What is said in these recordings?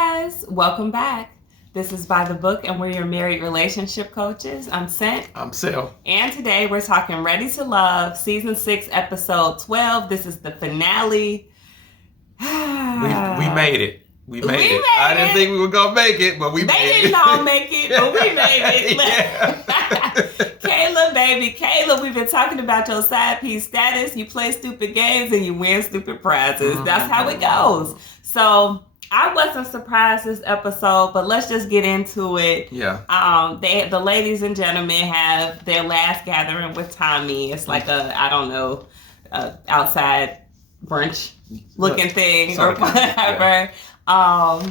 guys, welcome back. This is By the Book, and we're your married relationship coaches. I'm Scent. I'm Sil. And today we're talking Ready to Love, Season 6, Episode 12. This is the finale. We made it. We made it. I didn't think we were going to make it, but we made it. They didn't all make it, but we made it. Kayla, baby. Kayla, we've been talking about your side piece status. You play stupid games and you win stupid prizes. Mm-hmm. That's how it goes. So I wasn't surprised this episode, but let's just get into it. Yeah. The ladies and gentlemen have their last gathering with Tommy. It's like outside brunch looking thing or whatever. Yeah.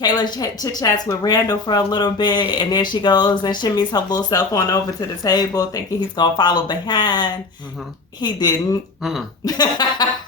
Kayla chit-chats with Randall for a little bit, and then she goes and shimmies her little cell phone over to the table, thinking he's going to follow behind. Mm-hmm. He didn't. Mm-hmm.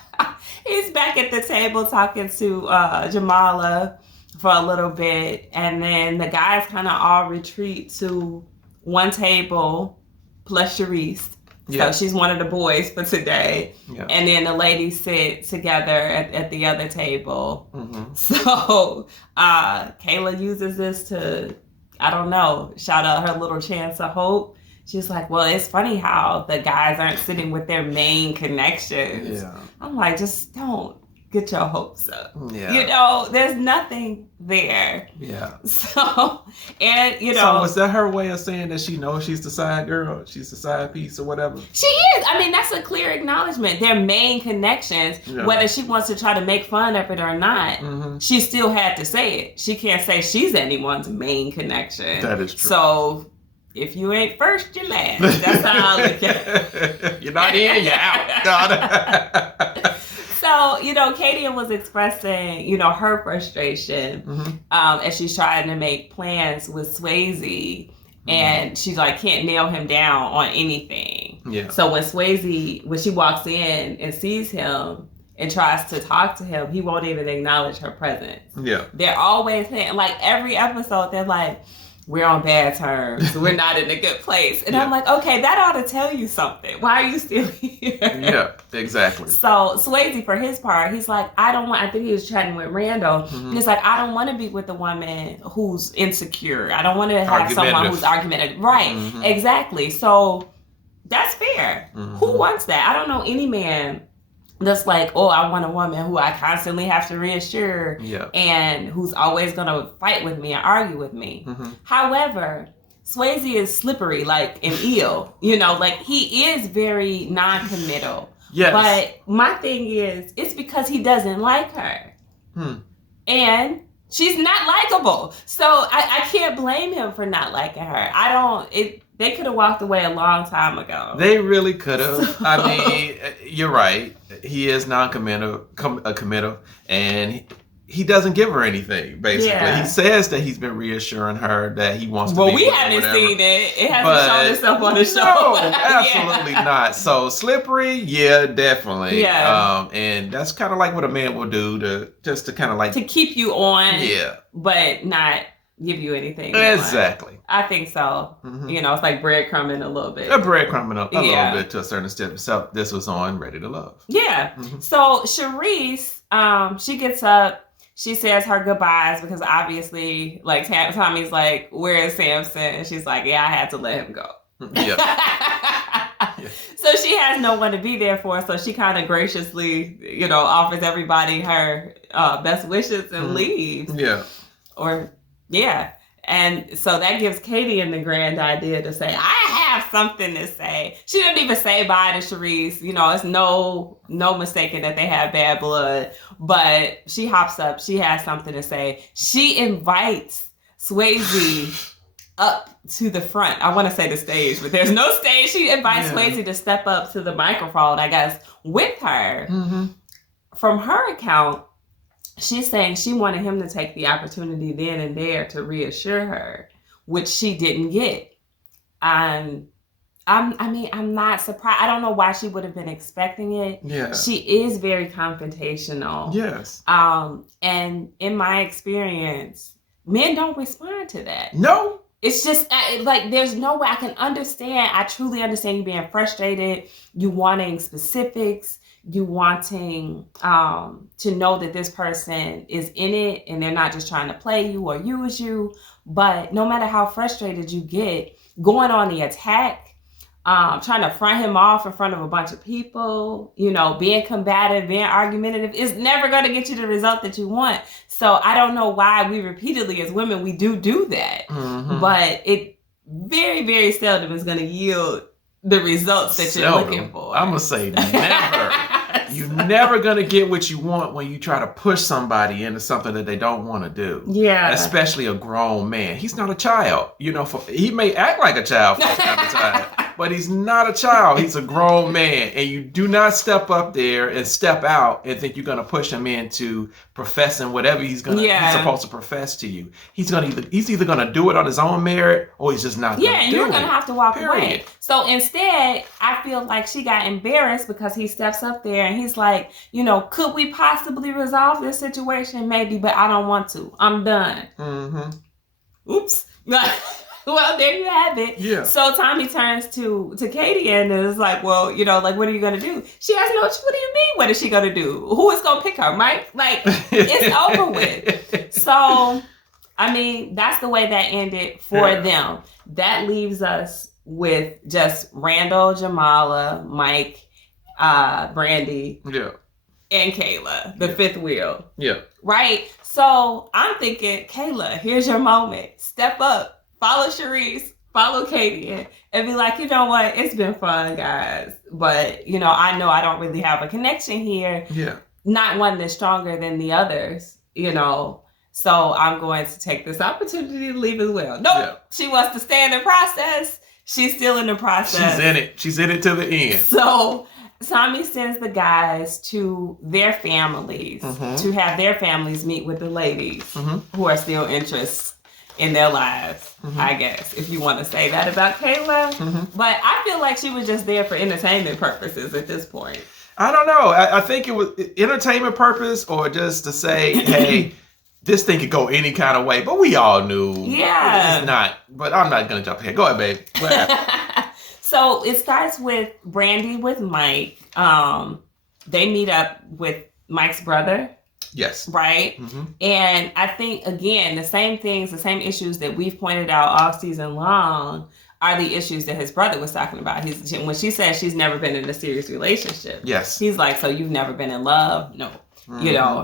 He's back at the table talking to Jamala for a little bit, and then the guys kind of all retreat to one table plus Sharice. Yeah. So she's one of the boys for today. Yeah. And then the ladies sit together at the other table. Mm-hmm. So Kayla uses this to, shout out her little chance of hope. She's like, well, it's funny how the guys aren't sitting with their main connections. Yeah. I'm like, just don't get your hopes up. Yeah. There's nothing there. Yeah. So, and, So was that her way of saying that she knows she's the side girl? She's the side piece or whatever? She is. I mean, that's a clear acknowledgement. Their main connections, whether she wants to try to make fun of it or not, mm-hmm. she still had to say it. She can't say she's anyone's main connection. That is true. So if you ain't first, you're last. That's how I look at it. You're not in, you're out. So, Katie was expressing, her frustration mm-hmm. As she's trying to make plans with Swayze. Mm-hmm. And she can't nail him down on anything. Yeah. So when she walks in and sees him and tries to talk to him, he won't even acknowledge her presence. Yeah. They're always saying, every episode, they're like, we're on bad terms. We're not in a good place. And I'm like, okay, that ought to tell you something. Why are you still here? Yeah, exactly. So Swayze, for his part, he's like, I think he was chatting with Randall. Mm-hmm. He's like, I don't want to be with a woman who's insecure. I don't want to have someone who's argumentative. Right, mm-hmm. Exactly. So that's fair. Mm-hmm. Who wants that? I don't know any man that's like, oh, I want a woman who I constantly have to reassure and who's always going to fight with me and argue with me. Mm-hmm. However, Swayze is slippery like an eel. He is very non-committal. Yes. But my thing is, it's because he doesn't like her. And she's not likable. So I can't blame him for not liking her. They could have walked away a long time ago. They really could have. I mean, you're right. He is non-committal, and he doesn't give her anything, basically. Yeah. He says that he's been reassuring her that he wants to be with her. Well, we haven't seen it. It hasn't shown itself on the show. No, absolutely not. So, slippery, yeah, definitely. Yeah. And that's kind of like what a man will do to kind of to keep you on. Yeah. But not give you anything. Exactly. I think so. Mm-hmm. It's like breadcrumbing a little bit. Breadcrumbing a little bit to a certain extent. So this was on Ready to Love. Yeah. Mm-hmm. So Sharice, she gets up. She says her goodbyes because obviously, Tommy's like, where is Samson? And she's like, yeah, I had to let him go. Yeah. Yeah. So she has no one to be there for. So she kind of graciously, offers everybody her best wishes and leaves. Yeah. Yeah. And so that gives Katie the grand idea to say, I have something to say. She didn't even say bye to Sharice. It's no mistaking that they have bad blood. But she hops up. She has something to say. She invites Swayze up to the front. I want to say the stage, but there's no stage. She invites Swayze to step up to the microphone, I guess, with her. Mm-hmm. From her account, she's saying she wanted him to take the opportunity then and there to reassure her, which she didn't get. I'm not surprised. I don't know why she would have been expecting it. Yeah. She is very confrontational. Yes. And in my experience, men don't respond to that. No. It's just there's no way I can understand. I truly understand you being frustrated, you wanting specifics, you wanting to know that this person is in it and they're not just trying to play you or use you. But no matter how frustrated you get, going on the attack, trying to front him off in front of a bunch of people, being combative, being argumentative is never going to get you the result that you want. So I don't know why we repeatedly as women, we do that. Mm-hmm. But it very, very seldom is going to yield the results that you're looking for. I'm going to say never. You're never going to get what you want when you try to push somebody into something that they don't want to do. Yeah. Especially a grown man. He's not a child. He may act like a child from time to time, but he's not a child. He's a grown man. And you do not step up there and step out and think you're going to push him into professing whatever he's supposed to profess to you. He's either going to do it on his own merit or he's just not going to do it. Yeah, you're going to have to walk away. So instead, I feel like she got embarrassed because he steps up there and he's like, could we possibly resolve this situation? Maybe, but I don't want to. I'm done. Mm-hmm. Oops. Well, there you have it. Yeah. So Tommy turns to Katie and is like, well, what are you going to do? She asks, what do you mean? What is she going to do? Who is going to pick her, Mike? It's over with. So, that's the way that ended for them. That leaves us with just Randall, Jamala, Mike, Brandy, and Kayla, the fifth wheel. Yeah. Right? So I'm thinking, Kayla, here's your moment. Step up. Follow Sharice, follow Katie, and be like, you know what? It's been fun, guys. But, I know I don't really have a connection here. Yeah. Not one that's stronger than the others, So I'm going to take this opportunity to leave as well. Nope. Yeah. She wants to stay in the process. She's still in the process. She's in it. She's in it to the end. So Tommy sends the guys to their families to have their families meet with the ladies who are still interested in their lives, I guess, if you want to say that about Kayla. But I feel like she was just there for entertainment purposes at this point. I don't know. I think it was entertainment purpose or just to say, hey, this thing could go any kind of way. But we all knew it's not. But I'm not going to jump ahead. Go ahead, babe. So it starts with Brandy with Mike. They meet up with Mike's brother. Yes. Right? And I think, again, the same things, the same issues that we've pointed out all season long are the issues that his brother was talking about. When she says she's never been in a serious relationship. Yes. He's like, so you've never been in love? No.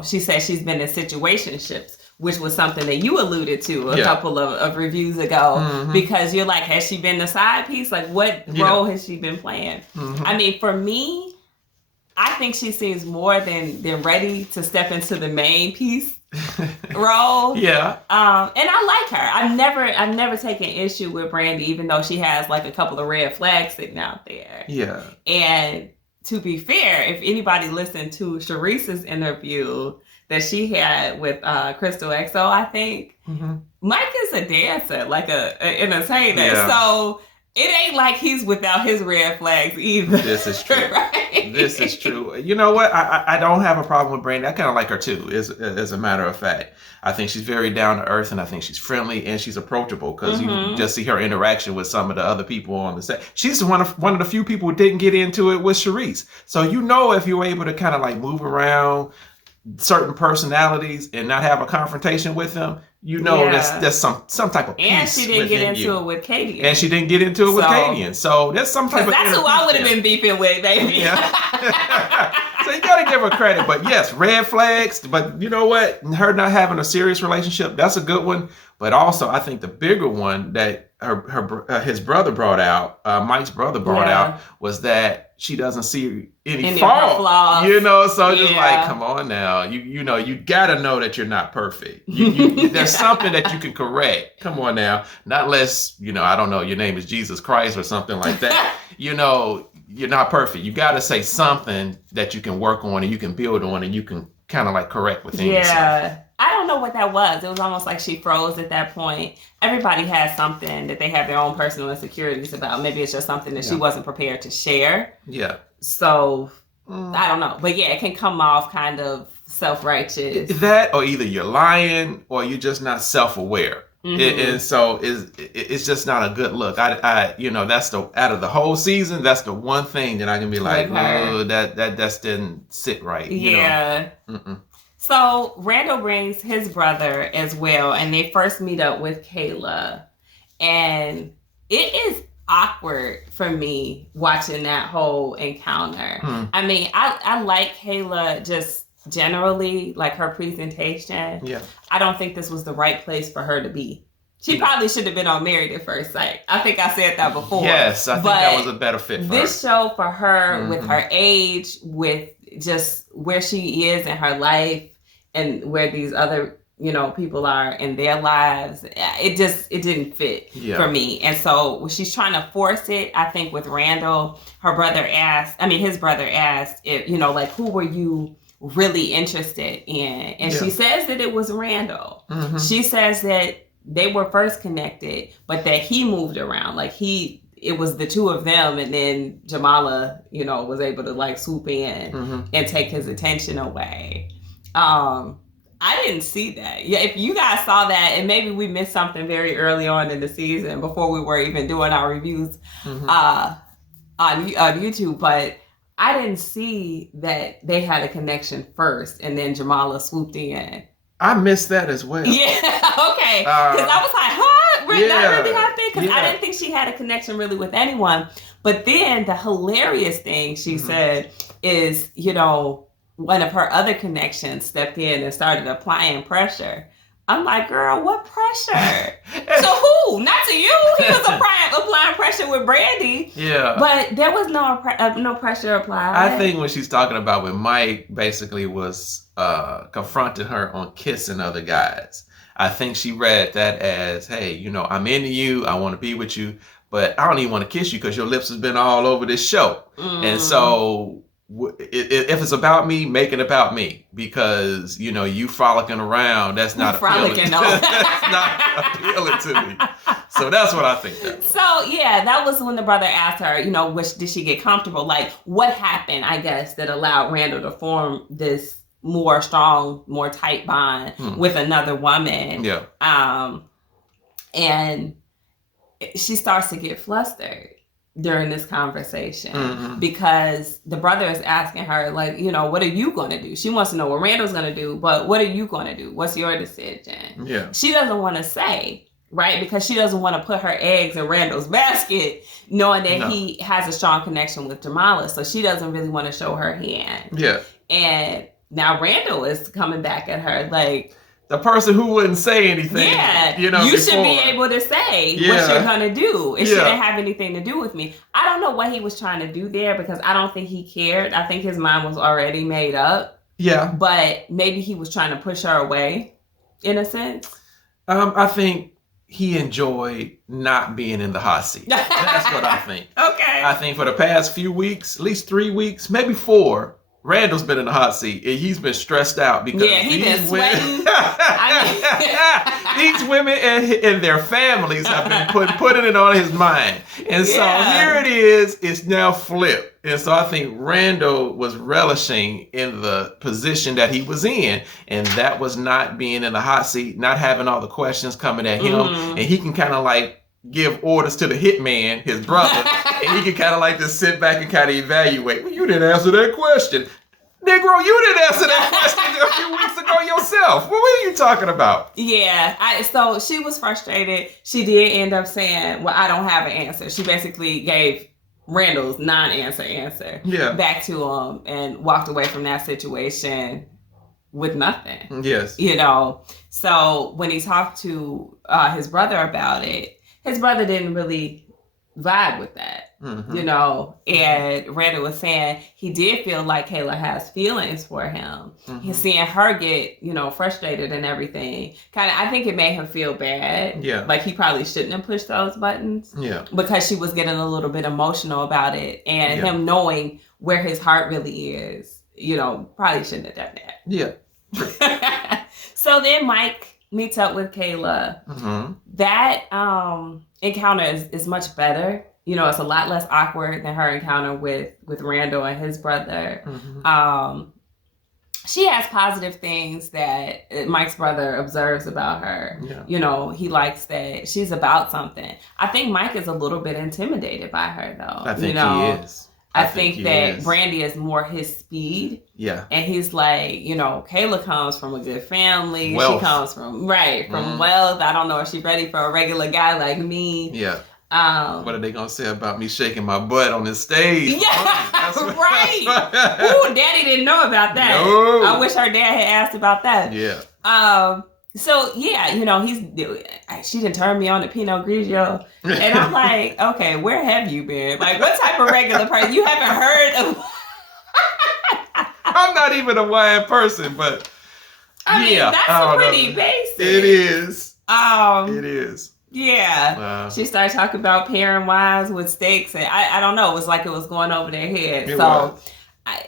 She says she's been in situationships, which was something that you alluded to a couple of reviews ago, because you're like, has she been the side piece? Like, what role has she been playing? For me, I think she seems more than ready to step into the main piece role. Yeah. And I like her. I've never taken issue with Brandy, even though she has like a couple of red flags sitting out there. Yeah. And to be fair, if anybody listened to Sharice's interview that she had with Crystal XO, I think Mike is a dancer, like a entertainer. Yeah. So it ain't like he's without his red flags either. This is true. Right? This is true. You know what? I don't have a problem with Brandy. I kind of like her too, as a matter of fact. I think she's very down to earth, and I think she's friendly and she's approachable because you just see her interaction with some of the other people on the set. She's one of the few people who didn't get into it with Sharice. So if you're able to kind of like move around certain personalities and not have a confrontation with them, there's some type of peace. And she didn't get into it with Katie. And she didn't get into it with Katie. So there's some type of that's who I would have been beefing with, baby. Yeah. So you got to give her credit. But yes, red flags. But you know what? Her not having a serious relationship, that's a good one. But also, I think the bigger one that his brother brought out, Mike's brother brought out, was that she doesn't see any fault. Flaws. So just like, come on now. You got to know that you're not perfect. There's something that you can correct. Come on now. Not unless, I don't know, your name is Jesus Christ or something like that. You're not perfect. You got to say something that you can work on and you can build on and you can kind of like correct within yourself. I don't know what that was. It was almost like she froze at that point. Everybody has something that they have their own personal insecurities about. Maybe it's just something that she wasn't prepared to share. Yeah. So, I don't know. But it can come off kind of self-righteous. That or either you're lying or you're just not self-aware. And so it's just not a good look. I that's out of the whole season, that's the one thing that I can be like, oh, that just didn't sit right. Yeah. So Randall brings his brother as well, and they first meet up with Kayla, and it is awkward for me watching that whole encounter. I mean, I like Kayla just generally, like her presentation. Yeah. I don't think this was the right place for her to be. She probably should have been on Married at First Sight. I think I said that before. Yes, I think that was a better fit for this show for her, with her age, with just where she is in her life and where these other, people are in their lives, it didn't fit for me. And so when she's trying to force it, I think with Randall, his brother asked if, like, who were you really interested in? And she says that it was Randall. She says that they were first connected, but that he moved around. Like it was the two of them, and then Jamala, was able to like swoop in and take his attention away. I didn't see that. Yeah, if you guys saw that, and maybe we missed something very early on in the season before we were even doing our reviews on YouTube, but I didn't see that they had a connection first, and then Jamala swooped in. I missed that as well. Yeah, okay. Because I was like, huh? That really happened? Because I didn't think she had a connection really with anyone. But then the hilarious thing she said is, one of her other connections stepped in and started applying pressure. I'm like, girl, what pressure? To who? Not to you. He was applying pressure with Brandy. Yeah. But there was no pressure applied. I think what she's talking about with Mike basically was confronting her on kissing other guys. I think she read that as, hey, I'm into you. I want to be with you. But I don't even want to kiss you because your lips has been all over this show. And so if it's about me, make it about me, because you frolicking around, that's not appealing. That's not appealing to me. So that's what I think. So yeah, that was when the brother asked her, did she get comfortable? Like, what happened, I guess, that allowed Randall to form this more strong, more tight bond with another woman? Yeah. And she starts to get flustered during this conversation because the brother is asking her, like, what are you going to do? She wants to know what Randall's going to do, but what are you going to do? What's your decision? Yeah. She doesn't want to say, right? Because she doesn't want to put her eggs in Randall's basket, knowing that he has a strong connection with Jamala. So she doesn't really want to show her hand. Yeah. And now Randall is coming back at her like, the person who wouldn't say anything. Yeah, you should be able to say what you're going to do. It shouldn't have anything to do with me. I don't know what he was trying to do there, because I don't think he cared. I think his mind was already made up. Yeah. But maybe he was trying to push her away, in a sense. I think he enjoyed not being in the hot seat. That's what I think. Okay. I think for the past few weeks, at least 3 weeks, maybe 4, Randall's been in the hot seat, and he's been stressed out because he's been sweating. These women and their families have been putting it on his mind. And so here it is, it's now flipped. And so I think Randall was relishing in the position that he was in, and that was not being in the hot seat, not having all the questions coming at him, and he can kind of like give orders to the hitman, his brother, and he can kind of like just sit back and kind of evaluate. Well, you didn't answer that question. Negro, you didn't answer that question a few weeks ago yourself. What were you talking about? Yeah, so she was frustrated. She did end up saying, well, I don't have an answer. She basically gave Randall's non-answer answer back to him and walked away from that situation with nothing. Yes. So when he talked to his brother about it, his brother didn't really vibe with that, and Randall was saying he did feel like Kayla has feelings for him. He's seeing her get, frustrated and everything. I think it made him feel bad. Yeah. Like he probably shouldn't have pushed those buttons. Yeah. Because she was getting a little bit emotional about it, and him knowing where his heart really is, probably shouldn't have done that. Yeah. So then Mike meets up with Kayla. That encounter is much better. It's a lot less awkward than her encounter with Randall and his brother. she has positive things that Mike's brother observes about her. Yeah. You know, he likes that she's about something. I think Mike is a little bit intimidated by her, though. I think he is. I think that Brandy is more his speed. Yeah. And he's like, you know, Kayla comes from a good family. Wealth. She comes from wealth. I don't know if she's ready for a regular guy like me. Yeah. What are they gonna say about me shaking my butt on the stage? Yeah, right. Ooh, Daddy didn't know about that. No. I wish her dad had asked about that. Yeah. So yeah, you know, she didn't turn me on to Pinot Grigio, and I'm like, okay, where have you been? Like, what type of regular person? You haven't heard of? I'm not even a wine person, but I mean, that's pretty basic. It is. It is. Yeah. She started talking about pairing wines with steaks, and I don't know. It was like it was going over their head.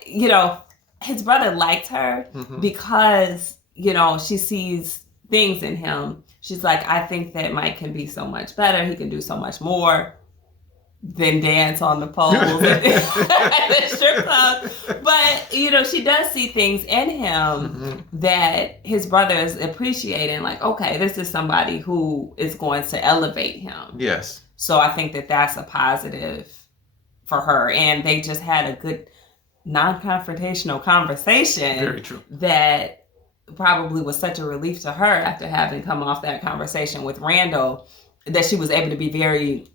You know, his brother liked her because, you know, she sees things in him. She's like, I think that Mike can be so much better. He can do so much more than dance on the poles at the strip club. But, you know, she does see things in him that his brother is appreciating. Like, okay, this is somebody who is going to elevate him. Yes. So I think that that's a positive for her. And they just had a good non-confrontational conversation. Very true. That probably was such a relief to her after having come off that conversation with Randall, that she was able to be very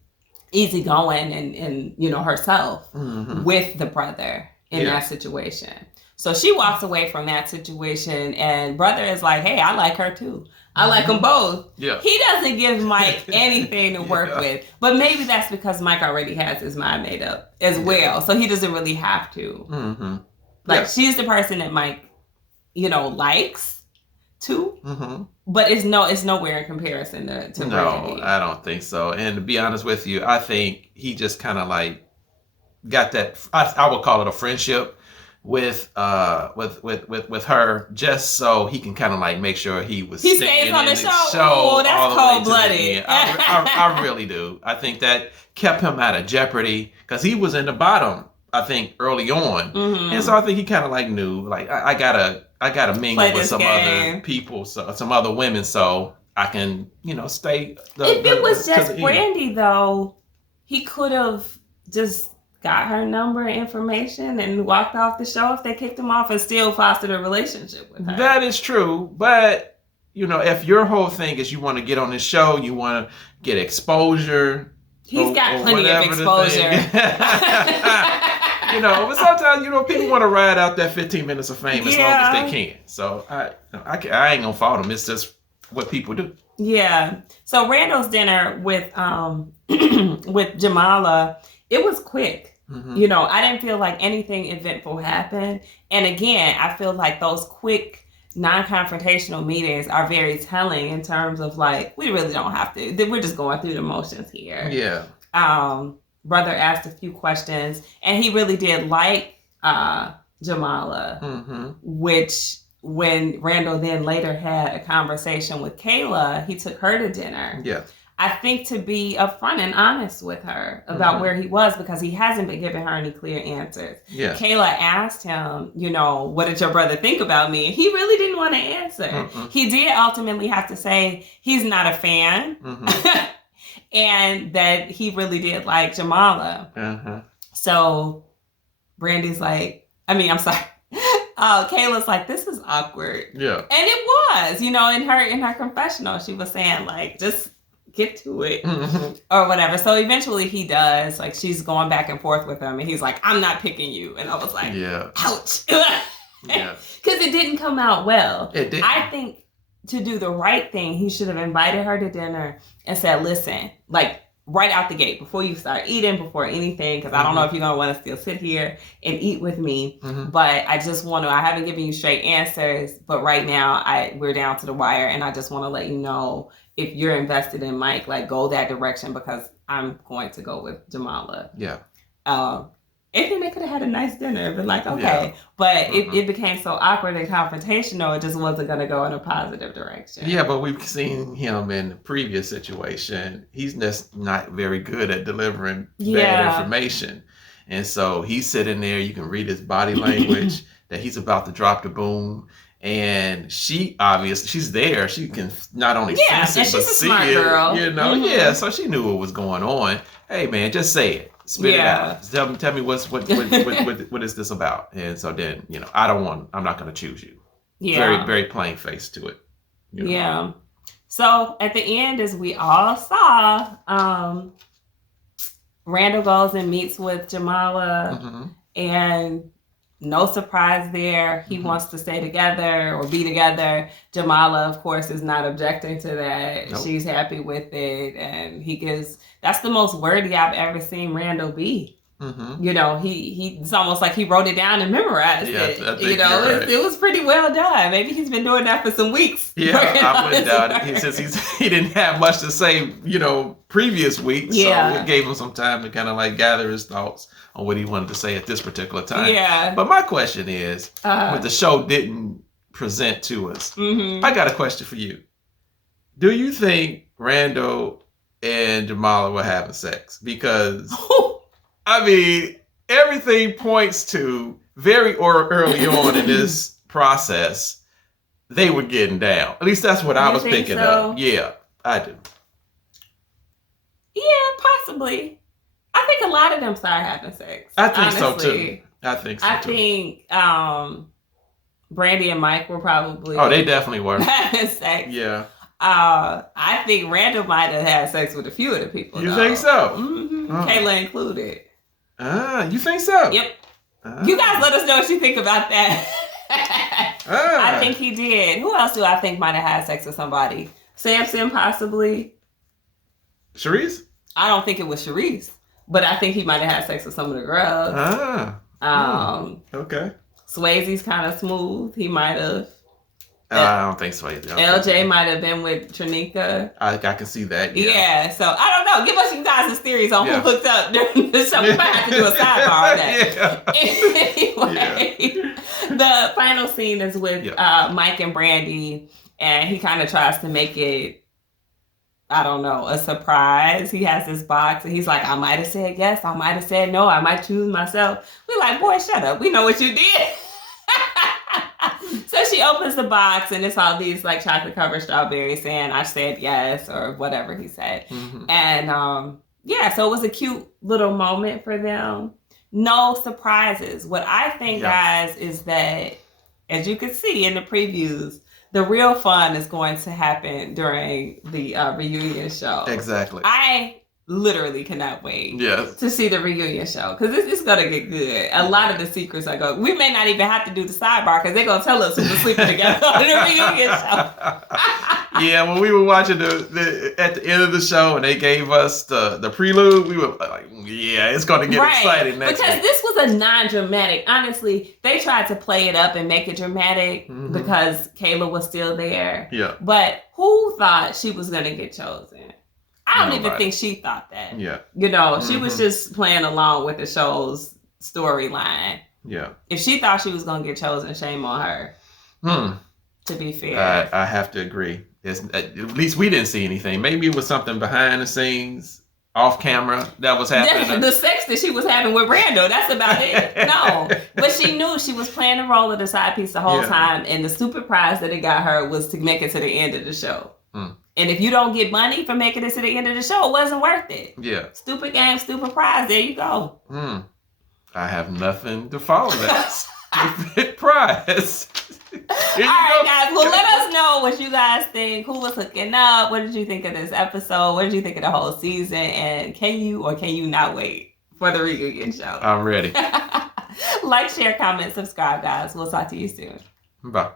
easygoing and you know, herself with the brother in that situation. So she walks away from that situation, and brother is like, hey, I like her too. I like them both. Yeah. He doesn't give Mike anything to work with, but maybe that's because Mike already has his mind made up as well. So he doesn't really have to. Like, she's the person that Mike, you know, likes too, but it's nowhere in comparison to Brandy. No, I don't think so. And to be honest with you, I think he just kind of like got that. I would call it a friendship with her, just so he can kind of like make sure he stays on the show. Oh, that's cold blooded. I really do. I think that kept him out of jeopardy because he was in the bottom, I think, early on, and so I think he kind of like knew, like, I gotta mingle with some other people, so some other women, so I can, you know, stay. If it was just Brandy, though, he could have just got her number and information and walked off the show if they kicked him off and still fostered a relationship with her. That is true, but you know, if your whole thing is you want to get on this show, you want to get exposure. He's got plenty of exposure. You know, but sometimes, you know, people want to ride out that 15 minutes of fame as long as they can. So I ain't gonna fault them. It's just what people do. Yeah. So Randall's dinner with with Jamala, it was quick. You know, I didn't feel like anything eventful happened. And again, I feel like those quick non-confrontational meetings are very telling in terms of like, we really don't have to. We're just going through the motions here. Yeah. Brother asked a few questions, and he really did like Jamala, which when Randall then later had a conversation with Kayla, he took her to dinner. Yeah. I think to be upfront and honest with her about where he was, because he hasn't been giving her any clear answers. Yeah. Kayla asked him, you know, what did your brother think about me? He really didn't want to answer. He did ultimately have to say he's not a fan. And that he really did like Jamala. So Brandy's like, Kayla's like, this is awkward. Yeah. And it was, you know, in her confessional, she was saying like, just get to it or whatever. So eventually he does, like, she's going back and forth with him and he's like, I'm not picking you. And I was like, ouch. Yeah. Because it didn't come out well. It didn't. I think to do the right thing, he should have invited her to dinner and said, listen, like, right out the gate, before you start eating, before anything, because I don't know if you're going to want to still sit here and eat with me, but I just want to, I haven't given you straight answers, but right now we're down to the wire, and I just want to let you know, if you're invested in Mike, like, go that direction, because I'm going to go with Jamala. Yeah. I think they could have had a nice dinner, but like, okay. But it became so awkward and confrontational, it just wasn't going to go in a positive direction. Yeah, but we've seen him in the previous situation. He's just not very good at delivering bad information. And so he's sitting there. You can read his body language that he's about to drop the boom. And she obviously, she's there. She can not only sense it, but see it. Girl. You know, yeah. So she knew what was going on. Hey, man, just say it. Spit it out. Tell me what is this about? And so then, you know, I'm not going to choose you. Yeah. Very, very plain face to it. You know? Yeah. So at the end, as we all saw, Randall goes and meets with Jamala, and no surprise there. He wants to stay together or be together. Jamala, of course, is not objecting to that. Nope. She's happy with it, and that's the most wordy I've ever seen Randall be. You know, it's almost like he wrote it down and memorized it. You know, it was pretty well done. Maybe he's been doing that for some weeks. Yeah, I wouldn't doubt it. Since he didn't have much to say, you know, previous weeks. Yeah. So it gave him some time to kind of like gather his thoughts on what he wanted to say at this particular time. Yeah. But my question is, what the show didn't present to us, I got a question for you. Do you think Randall and Jamala were having sex? Because... I mean, everything points to very early on in this process, they were getting down. At least that's what I was picking up. Yeah, I do. Yeah, possibly. I think a lot of them started having sex. I think so too. I think Brandy and Mike were probably. Oh, they definitely were having sex. Yeah. I think Randall might have had sex with a few of the people. You think so? Kayla included. You think so? Yep. You guys let us know what you think about that. I think he did. Who else do I think might have had sex with somebody? Samson, possibly. Charisse? I don't think it was Charisse, but I think he might have had sex with some of the girls. Okay. Swayze's kind of smooth. He might have. I don't think Swayze. LJ might have been with Trinika. I can see that. Yeah. So I don't know. Give us you guys' theories on who hooked up during the show. We might have to do a sidebar on that. Anyway, the final scene is with Mike and Brandy, and he kind of tries to make it, I don't know, a surprise. He has this box, and he's like, I might have said yes, I might have said no, I might choose myself. We're like, boy, shut up. We know what you did. So she opens the box, and it's all these like chocolate covered strawberries saying I said yes or whatever he said. And so it was a cute little moment for them. No surprises. What I think, guys, is that as you can see in the previews, the real fun is going to happen during the reunion show. Exactly. I literally cannot wait to see the reunion show, because it's going to get good. A lot of the secrets are going. We may not even have to do the sidebar, because they're going to tell us who's sleeping together on the reunion show. Yeah, when we were watching at the end of the show and they gave us the prelude, we were like, yeah, it's going to get exciting next week. This was a non-dramatic. Honestly, they tried to play it up and make it dramatic because Kayla was still there. Yeah. But who thought she was going to get chosen? I don't even think she thought that. Yeah. You know, she was just playing along with the show's storyline. Yeah. If she thought she was going to get chosen, shame on her. To be fair. I have to agree. At least we didn't see anything. Maybe it was something behind the scenes, off camera, that was happening. The sex that she was having with Randall, that's about it. No. But she knew she was playing the role of the side piece the whole time, and the stupid prize that it got her was to make it to the end of the show. And if you don't get money for making it to the end of the show, it wasn't worth it. Yeah. Stupid game, stupid prize. There you go. I have nothing to follow that. Stupid prize. All right, guys. Well, let us know what you guys think. Who was hooking up? What did you think of this episode? What did you think of the whole season? And can you not wait for the reunion show? I'm ready. Like, share, comment, subscribe, guys. We'll talk to you soon. Bye.